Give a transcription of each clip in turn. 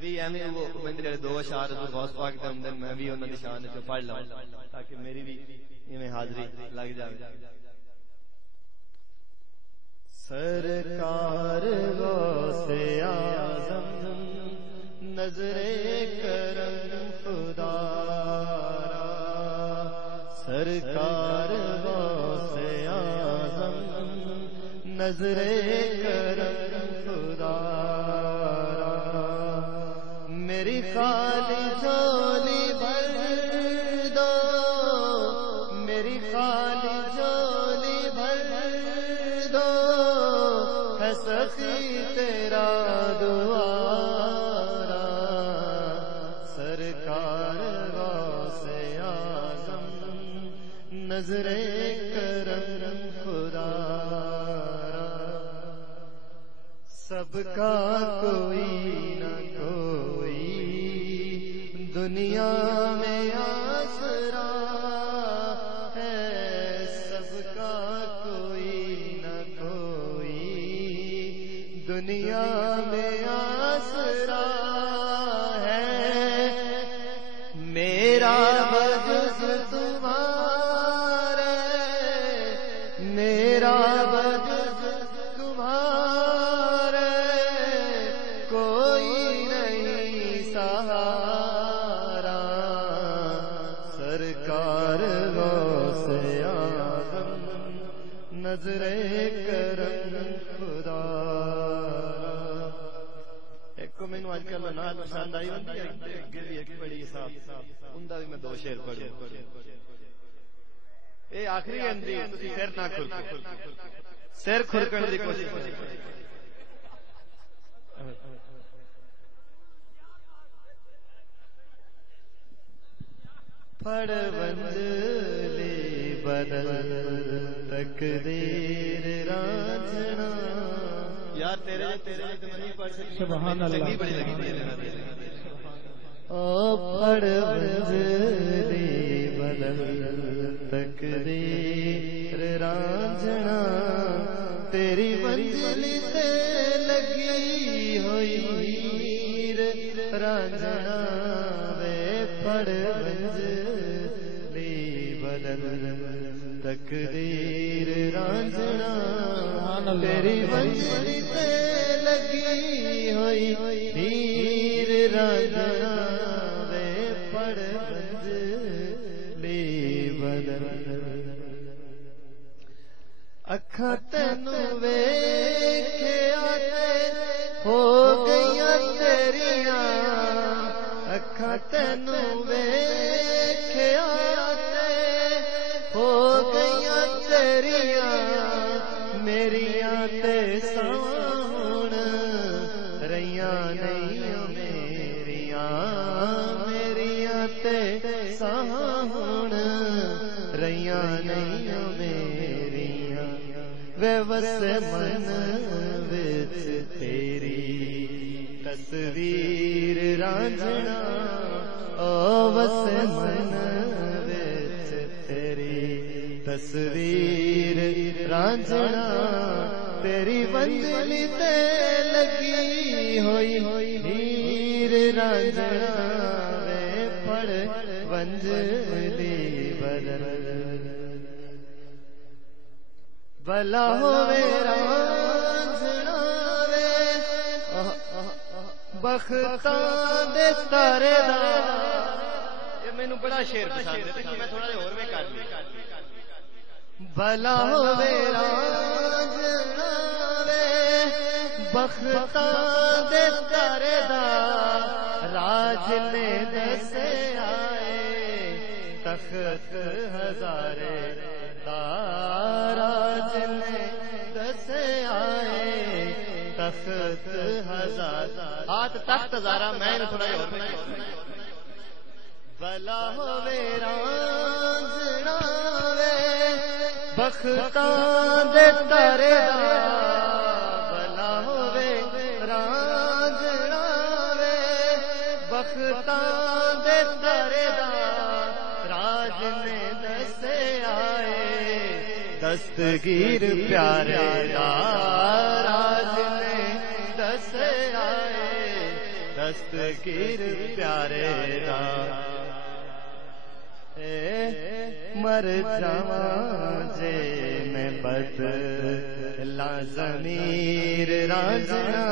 بھی ایویں وہ میرے دو اشعار غوث پاک دے اندر میں بھی انہاں دی شان وچ پڑھ لواں تاکہ میری بھی ایویں حاضری لگ جاوے. سرکار غوث اعظم نظر کرم خدا را، سرکار غوث اعظم نظر کرم خدا را، میری خالی جھولی بھر دو، میری خالی جھولی بھر دو، ہے سخی تیرا دوارا، سرکار غوث اعظم نظر کرم خدا را، سب کا کوئی نہ کوئی دنیا میں آسرا ہے، سب کا کوئی نہ کوئی دنیا میں آسرا ہے، میرا بجز تمہارے، میرا بجز تمہارے کوئی نہیں سہارا، سرکار غوث اعظم نظر کرم خدا را. ایک کو مینوں اج کل نعت پسند آئی ہوندی ہے، اگے بھی ایک بڑی صاحب اوندا بھی میں دو شعر پڑھے. اے آخری اندی تسی سر نہ کھرکو، سر کھرکن دی کوشش کرو. پڑھ ونجلی بدل تقدیر راجنا، یار تیرے تو نہیں پڑھ سکتی. سبحان اللہ. بڑی لگی میرے نال. او پڑھ ونجلی بدل تقدیر راجنا، تیری منزلی سے لگی ہوئی ہیر راجنا، وے پڑھ ونجلی بدل تقدیر راجنا، تیری منزلی سے لگی ہوئی ہیر راجنا، وے پڑھ ونجلی بدل. اکھاں تینوں ویکھیا تے ہو گئیاں تیریاں، اکھاں تینوں ویکھیا تے ہو گئیاں تیریاں، میریاں تے ساون رہیاں نہیں میریاں، میریاں تے ساون رہیاں نہیں میریاں، وے وس من وچ تیری تصویر رانجھنا، او وس من وچ تیری تصویر رانجھنا، تیری ونجلی تے لگی ہوئی ہیر رانجھنا، وے پڑھ ونجلی بدل. بلا ہوئے رانجھنا وے بختاں دے تارے دا. یہ مینوں بڑا شعر پسند ہے، میں تھوڑا جہا اور میں کر لوں. بلا ہوئے رانجھنا وے بختاں دے تارے دا، راج نے دسے آئے تخت ہزارے دا، راج نے دسے آئے تخت ہزار. ہاتھ تخت ہزارہ میں تھوڑا جہا اور میں. بلا ہوئے رانجھنا وے بختاں دے تارے دا، بلا ہوئے رانجھنا وے بختاں دے تارے دا، راج نے دسے آئے دستگیر پیارے دا، راج نے دسے آئے دستگیر پیارے دا مر جاواں جے میں بد لا ضمیر راجنا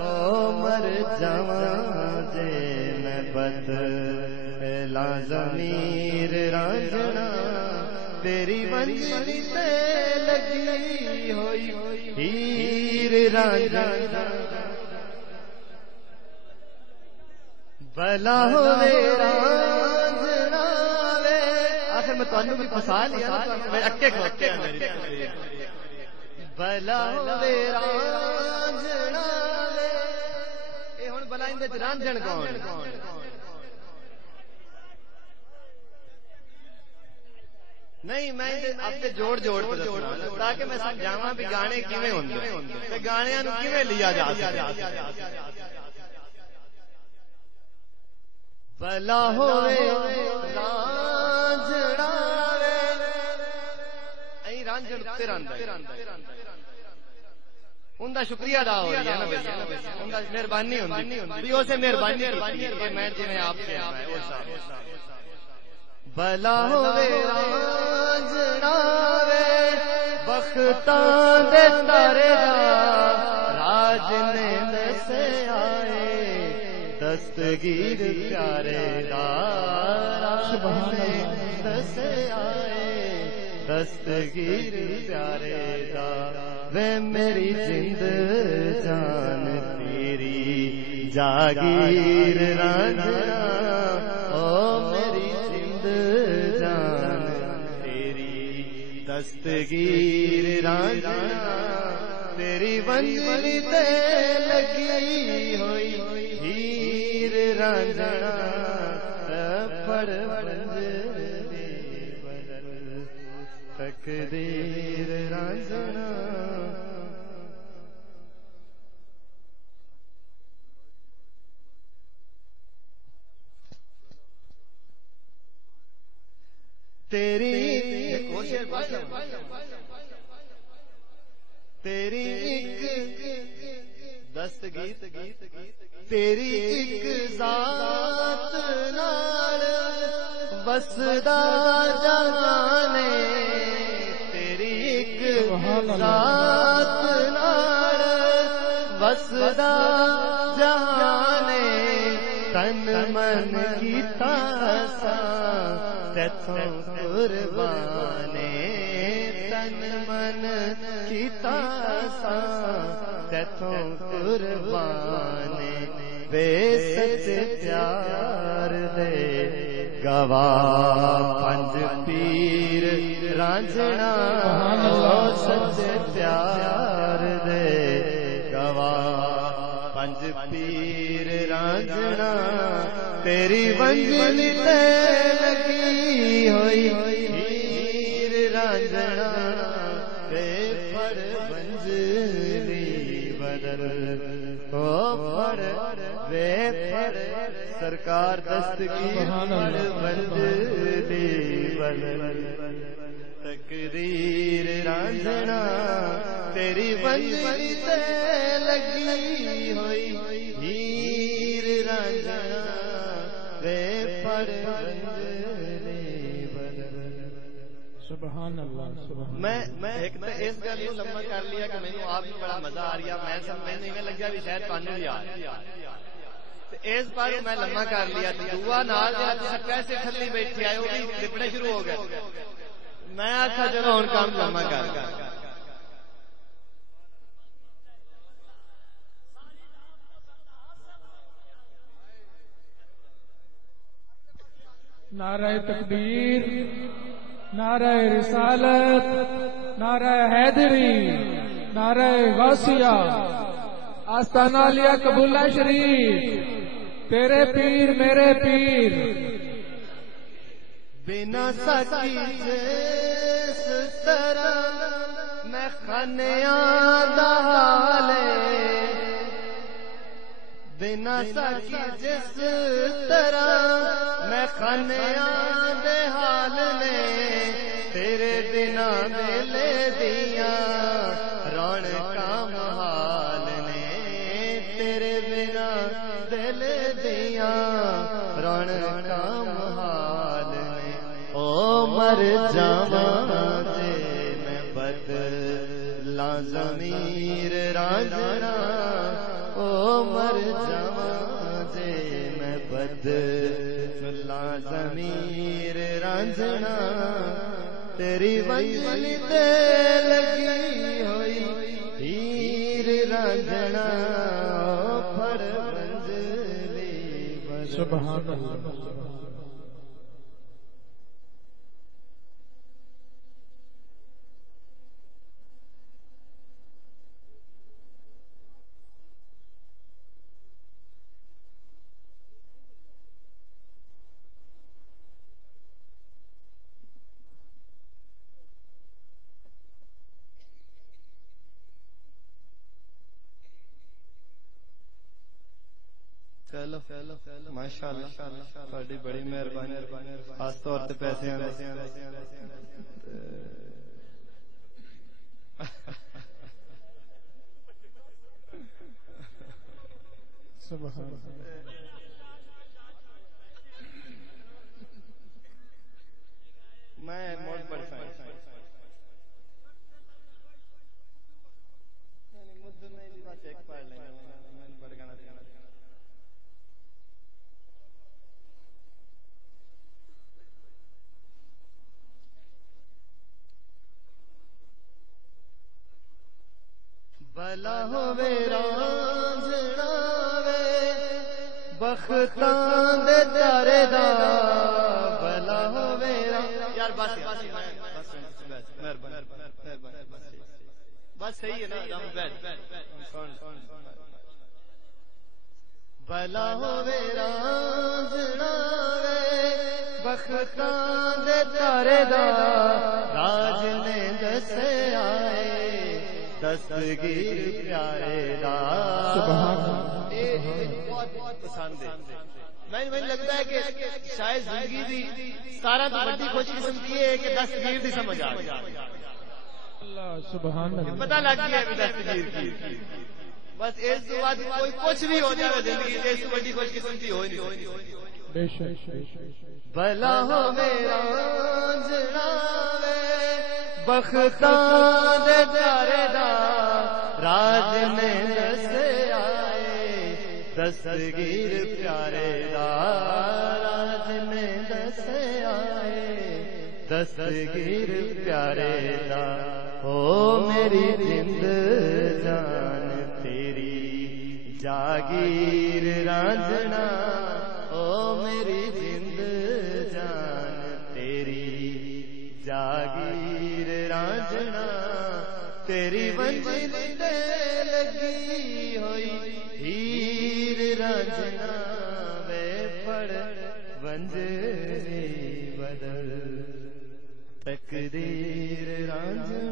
او مر جاواں جے میں بد لا ضمیر راجنا تیری ونجلی تے لگی ہوئی ہیر راجنا بلا ہوے راجنا وے آخر میں تانوں بھی پھسا لیا میں اکے کھوتے ہیں بلا ہوے راجنا وے اے ہن بلا اندے وچ رانجھن کون نہیں میں اپنے جوڑ جوڑ کے دسنا تاکہ میں سمجھاواں بھی گانے کیویں ہوندے تے گانیاں نوں کیویں لیا جا سکدا بلا ہوے رانجھڑا وے ائی رانجھڑ تے راندا اوندا شکریہ ادا ہو رہی ہے نا اوندا مہربانی ہوندی بھی اسے مہربانی کیتی کہ میں جویں آپ سے ہے او صاحب بلا ہوے رانجھڑا وے بختاں دے تارے راج نے دسے آئے دستگیر پیارے دا سبحان اللہ دسے آئے دستگیر پیارے دا وے میری جند جان تیری جاگیر رانجھنا او میری جند جان تیری دستگیر رانجھنا تیری ونجلی تے لگی ہوئی ہیر رانجھنا پڑ ونجلی بدل تقدیر رانجھنا تیری تیری ایک دستگیر تیری ایک ذات نال بسدا جہانے تیری ایک ذات نال بسدا جہانے تن من کیتا سا تیتھوں قربانے تن من کیتا سا تیتھوں قربانے بے سچے پیار دے گواہ پنج پیر رانجھنا سچے پیار دے گواہ پنج پیر رانجھنا تیری ونجلی تے لگی ہوئی ہیر رانجھنا تے پڑ ونجلی بدل او پڑ وے پڑ سرکار دستگیر پڑ ونجلی بدل تقدیر رانجھنا تیری ونجلی تے لگی ہوئی ہیر رانجھنا سبحان اللہ میں ایک تو اس گل نوں لمبا کر لیا کہ مینوں آپ کو بڑا مزہ آ رہا میں سب میں نہیں لگیا بھی شاید تانوں بھی آ اس بار میں لمبا کر لیا دعا نال جڑا پیسے کھلی بیٹھی آئے وہ بھی لپنے شروع ہو گئے میں آکھا چلو ہن کام لمبا کر نعرہ تکبیر نعرہ رسالت نعرہ حیدری نعرہ غوثیہ آستانہ علیہ قبولہ شریف تیرے پیر میرے پیر بنا سچی جس طرح میں خانیاں دا حالے بنا سچی جس طرح میں خانیاں دے حال نے تیرے بنا میلے دیاں رونقاں محال نے تیرے بنا دل دیا رونقاں محال نے او مر جاواں جے میں بدلا ضمیر رانجھنا او مر جاواں جے میں بدلا ضمیر رانجھنا تیری ونجلی تے لگی ہوئی ہیر رانجھنا پھڑ ونجلی سبحان اللہ چلو ماشاءاللہ تہاڈی بڑی مہربانی خاص طور تے پیسے سبحان اللہ میں موڈ پڑھتا ہوں بلا ہوے رانجھنا وے بختاں دے تارے دا بلا ہوے یار بس بس صحیح ہے نا بلا ہوے رانجھنا وے بختاں دے تارے دا راج نے دسے آئے دستگیر پیارے دا بہت پسند ہے میں لگتا ہے کہ شاید زندگی دی سارا تو بڑی خوش قسمتی ہے کہ دستگیر دی سمجھ آ گئی اللہ سبحان اللہ پتہ لگ گیا کہ دستگیر کی بس اس کے بعد کوئی کچھ بھی ہو جائے زندگی اس سے بڑی خوش قسمتی ہو نہیں بے شک بلا ہو میرا بختاں دے تارے دا راج نے دسے آئے دستگیر پیارے دا راج نے دسے آئے دستگیر پیارے دا او میری جند جان تیری جاگیر رانجھنا او میری جند جان تیری جاگیر رانجھنا تیری ونجلی تے لگی ہوئی ہیر رانجھنا وے پڑ ونجلی بدل تقدیر رانجھنا